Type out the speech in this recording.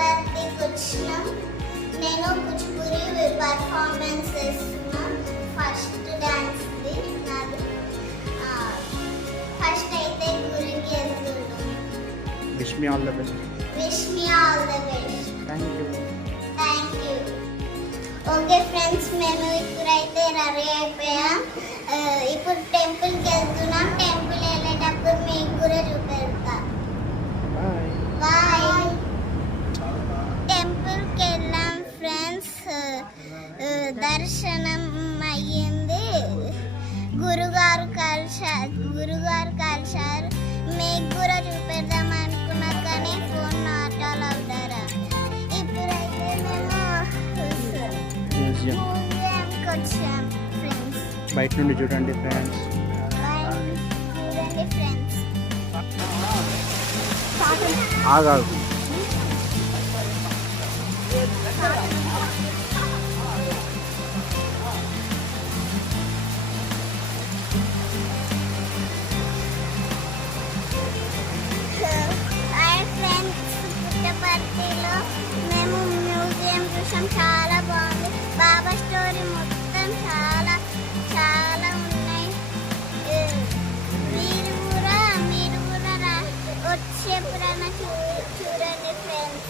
పార్టీకి వచ్చినాం. నేను కూచిపూడి పర్ఫార్మెన్స్ చేస్తున్నా. ఫస్ట్ డాన్స్ నాది. ఫస్ట్ అయితే గురికి వెళ్తున్నాం. Wish me all the best. Wish me all the best. Thank you. Okay friends, మేము ఇప్పుడైతే రెడీ అయిపోయాం. ఇప్పుడు టెంపుల్కి వెళ్తున్నాం. టెంపుల్ వెళ్ళేటప్పుడు మీకు కూడా చూపెడతా. బాయ్. టెంపుల్కి వెళ్ళాం ఫ్రెండ్స్. దర్శనం అయ్యింది. గురుగారు కలిశారు. మీకు కూడా చూపెడదాం అనుకున్నారు కానీ ఫోన్ నాట్ అలౌడ్. ఇప్పుడైతే మేము మ్యూజియంకి వచ్చాం ఫ్రెండ్స్. బయట నుండి చూడండి ఫ్రెండ్స్. చూడండి ఫ్రెండ్స్. ఆగాగు. పుట్టపర్తిలో మేము మ్యూజియం చూసాం. చాలా బాగుంది. బాబా స్టోరీ మొత్తం చాలా చాలా ఉన్నాయి. మీరు కూడా వచ్చే పురాణ చూడండి ఫ్రెండ్స్.